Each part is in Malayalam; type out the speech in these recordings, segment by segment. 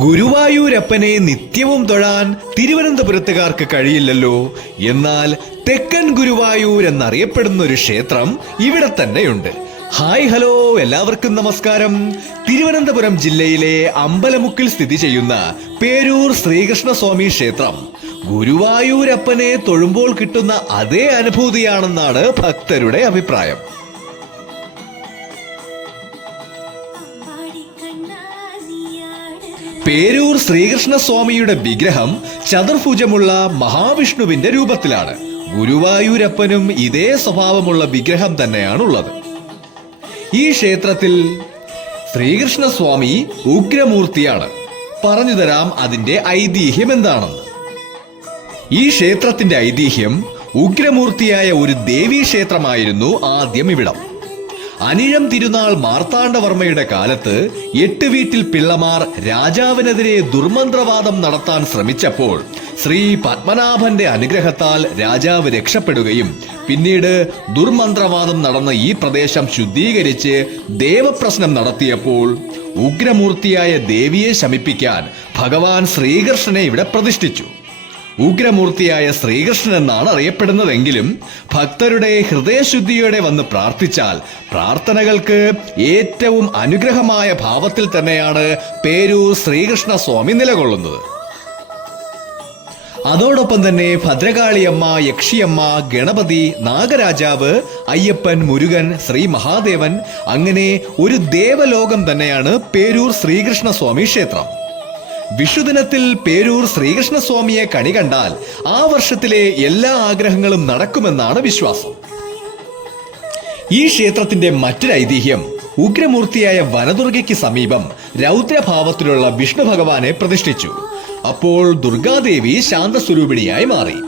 ഗുരുവായൂരപ്പനെ നിത്യവും തൊഴാൻ തിരുവനന്തപുരത്തുകാർക്ക് കഴിയില്ലല്ലോ. എന്നാൽ തെക്കൻ ഗുരുവായൂർ എന്നറിയപ്പെടുന്ന ഒരു ക്ഷേത്രം ഇവിടെ തന്നെയുണ്ട്. ഹായ് ഹലോ, എല്ലാവർക്കും നമസ്കാരം. തിരുവനന്തപുരം ജില്ലയിലെ അമ്പലമുക്കിൽ സ്ഥിതി ചെയ്യുന്ന പേരൂർ ശ്രീകൃഷ്ണസ്വാമി ക്ഷേത്രം ഗുരുവായൂരപ്പനെ തൊഴുമ്പോൾ കിട്ടുന്ന അതേ അനുഭൂതിയാണെന്നാണ് ഭക്തരുടെ അഭിപ്രായം. പേരൂർ ശ്രീകൃഷ്ണസ്വാമിയുടെ വിഗ്രഹം ചതുർഭുജമുള്ള മഹാവിഷ്ണുവിന്റെ രൂപത്തിലാണ്. ഗുരുവായൂരപ്പനും ഇതേ സ്വഭാവമുള്ള വിഗ്രഹം തന്നെയാണുള്ളത്. ഈ ക്ഷേത്രത്തിൽ ശ്രീകൃഷ്ണസ്വാമി ഉഗ്രമൂർത്തിയാണ്. പറഞ്ഞുതരാം അതിന്റെ ഐതിഹ്യം എന്താണെന്ന്. ഈ ക്ഷേത്രത്തിന്റെ ഐതിഹ്യം, ഉഗ്രമൂർത്തിയായ ഒരു ദേവീക്ഷേത്രമായിരുന്നു ആദ്യം ഇവിടം. അനിഴം തിരുനാൾ മാർത്താണ്ഡവർമ്മയുടെ കാലത്ത് 8 വീട്ടിൽ പിള്ളമാർ രാജാവിനെതിരെ ദുർമന്ത്രവാദം നടത്താൻ ശ്രമിച്ചപ്പോൾ ശ്രീ പത്മനാഭന്റെ അനുഗ്രഹത്താൽ രാജാവ് രക്ഷപ്പെടുകയും പിന്നീട് ദുർമന്ത്രവാദം നടന്ന ഈ പ്രദേശം ശുദ്ധീകരിച്ച് ദേവപ്രശ്നം നടത്തിയപ്പോൾ ഉഗ്രമൂർത്തിയായ ദേവിയെ ശമിപ്പിക്കാൻ ഭഗവാൻ ശ്രീകൃഷ്ണനെ ഇവിടെ പ്രതിഷ്ഠിച്ചു. ഉഗ്രമൂർത്തിയായ ശ്രീകൃഷ്ണൻ എന്നാണ് അറിയപ്പെടുന്നതെങ്കിലും ഭക്തരുടെ ഹൃദയശുദ്ധിയോടെ വന്ന് പ്രാർത്ഥിച്ചാൽ പ്രാർത്ഥനകൾക്ക് ഏറ്റവും അനുഗ്രഹമായ ഭാവത്തിൽ തന്നെയാണ് പേരൂർ ശ്രീകൃഷ്ണസ്വാമി നിലകൊള്ളുന്നത്. അതോടൊപ്പം തന്നെ ഭദ്രകാളിയമ്മ, യക്ഷിയമ്മ, ഗണപതി, നാഗരാജാവ്, അയ്യപ്പൻ, മുരുകൻ, ശ്രീ മഹാദേവൻ, അങ്ങനെ ഒരു ദേവലോകം തന്നെയാണ് പേരൂർ ശ്രീകൃഷ്ണസ്വാമി ക്ഷേത്രം. വിഷുദിനത്തിൽ പേരൂർ ശ്രീകൃഷ്ണസ്വാമിയെ കണി കണ്ടാൽ ആ വർഷത്തിലെ എല്ലാ ആഗ്രഹങ്ങളും നടക്കുമെന്നാണ് വിശ്വാസം. ഈ ക്ഷേത്രത്തിന്റെ മറ്റൊരു ഐതിഹ്യം, ഉഗ്രമൂർത്തിയായ വനദുർഗയ്ക്ക് സമീപം രൗദ്രഭാവത്തിലുള്ള വിഷ്ണു ഭഗവാനെ പ്രതിഷ്ഠിച്ചു. അപ്പോൾ ദുർഗാദേവി ശാന്തസ്വരൂപിണിയായി മാറി.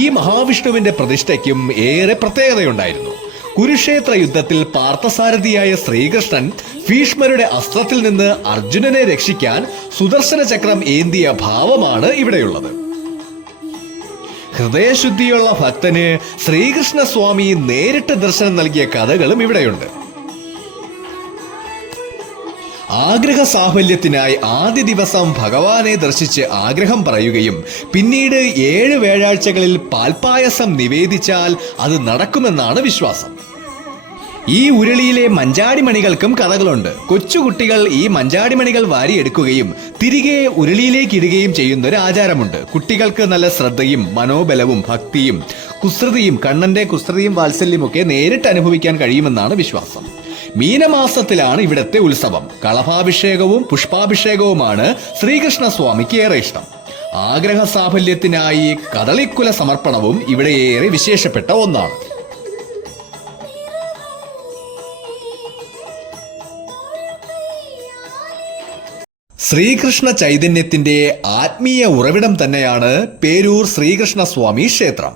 ഈ മഹാവിഷ്ണുവിന്റെ പ്രതിഷ്ഠയ്ക്കും ഏറെ പ്രത്യേകതയുണ്ടായിരുന്നു. കുരുക്ഷേത്ര യുദ്ധത്തിൽ പാർത്ഥസാരഥിയായ ശ്രീകൃഷ്ണൻ ഭീഷ്മരുടെ അസ്ത്രത്തിൽ നിന്ന് അർജുനനെ രക്ഷിക്കാൻ സുദർശന ചക്രം ഏന്തിയ ഭാവമാണ് ഇവിടെയുള്ളത്. ഹൃദയശുദ്ധിയുള്ള ഭക്തന് ശ്രീകൃഷ്ണസ്വാമി നേരിട്ട് ദർശനം നൽകിയ കഥകളും ഇവിടെയുണ്ട്. ആഗ്രഹ സാഫല്യത്തിനായി ആദ്യ ദിവസം ഭഗവാനെ ദർശിച്ച് ആഗ്രഹം പറയുകയും പിന്നീട് 7 വ്യാഴാഴ്ചകളിൽ പാൽപ്പായസം നിവേദിച്ചാൽ അത് നടക്കുമെന്നാണ് വിശ്വാസം. ഈ ഉരുളിയിലെ മഞ്ചാടിമണികൾക്കും കഥകളുണ്ട്. കൊച്ചുകുട്ടികൾ ഈ മഞ്ചാടിമണികൾ വാരിയെടുക്കുകയും തിരികെ ഉരുളിയിലേക്ക് ഇടുകയും ചെയ്യുന്ന ഒരു ആചാരമുണ്ട്. കുട്ടികൾക്ക് നല്ല ശ്രദ്ധയും മനോബലവും ഭക്തിയും കുസൃതിയും, കണ്ണന്റെ കുസൃതിയും വാത്സല്യം ഒക്കെ നേരിട്ട് അനുഭവിക്കാൻ കഴിയുമെന്നാണ് വിശ്വാസം. മീനമാസത്തിലാണ് ഇവിടത്തെ ഉത്സവം. കളഭാഭിഷേകവും പുഷ്പാഭിഷേകവുമാണ് ശ്രീകൃഷ്ണസ്വാമിക്ക് ഏറെ ഇഷ്ടം. ആഗ്രഹ സാഫല്യത്തിനായി കദളിക്കുല സമർപ്പണവും ഇവിടെ ഏറെ വിശേഷപ്പെട്ട ഒന്നാണ്. ശ്രീകൃഷ്ണ ചൈതന്യത്തിന്റെ ആത്മീയ ഉറവിടം തന്നെയാണ് പേരൂർ ശ്രീകൃഷ്ണസ്വാമി ക്ഷേത്രം.